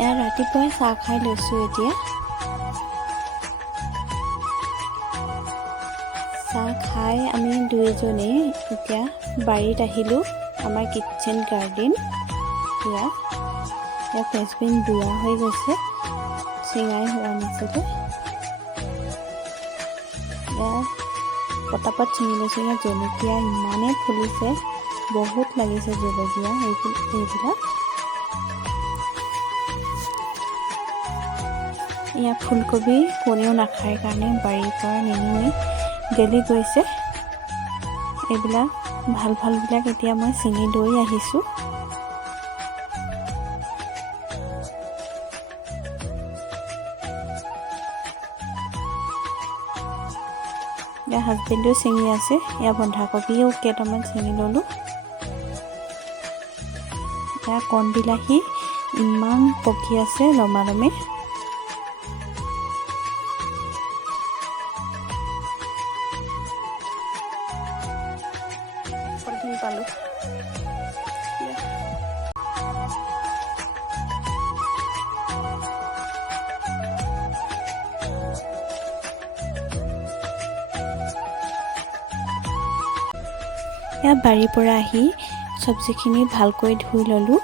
এয়া ৰাতিপুৱাই চাহ খাই লৈছোঁ। এতিয়া চাহ খাই আমি দুয়োজনেই এতিয়া বাৰীত আহিলোঁ। আমাৰ কিটচেন গাৰ্ডেন এয়া ফ্ৰেঞ্চবিন বুঢ়া হৈ গৈছে, চিঙাই হোৱা নাছিলে। এয়া পটাপট ছিঙি লৈছোঁ। ইয়াত জলকীয়া ইমানেই ফুলিছে, বহুত লাগিছে জলকীয়া এইবিলাক। ইয়াত ফুলকবি কোনেও নাখায় কাৰণে বাৰীৰ পৰা নিনোৱেই, গেলি গৈছে। এইবিলাক ভালবিলাক এতিয়া মই ছিঙি লৈ আহিছোঁ। ইয়াৰ হাজবেণ্ডেও ছিঙি আছে। ইয়াৰ বন্ধাকবিও কেইটামান ছিঙি ল'লোঁ। ইয়াৰ কণ বিলাহী ইমান পকি আছে লমালমে। পালোঁ এয়া বাৰীৰ পৰা আহি চব্জিখিনি ভালকৈ ধুই ল'লোঁ।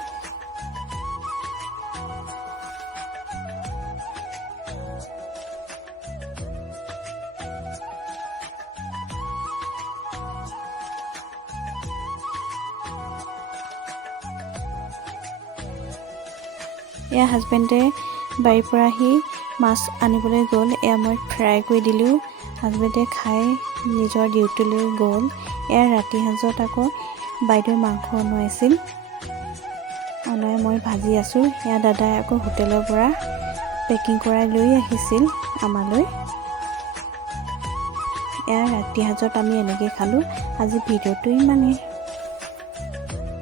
এয়া হাজবেণ্ডে বাৰীৰ পৰা আহি মাছ আনিবলৈ গ'ল। এয়া মই ফ্ৰাই কৰি দিলোঁ। হাজবেণ্ডে খাই নিজৰ ডিউটিলৈ গ'ল। এয়া ৰাতি সাঁজত আকৌ বাইদেউ মাংস অনোৱাইছিল, অনাই মই ভাজি আছোঁ। এয়া দাদাই আকৌ হোটেলৰ পৰা পেকিং কৰাই লৈ আহিছিল আমালৈ। এয়া ৰাতি সাঁজত আমি এনেকৈ খালোঁ। আজি ভিডিঅ'টো ইমানেই।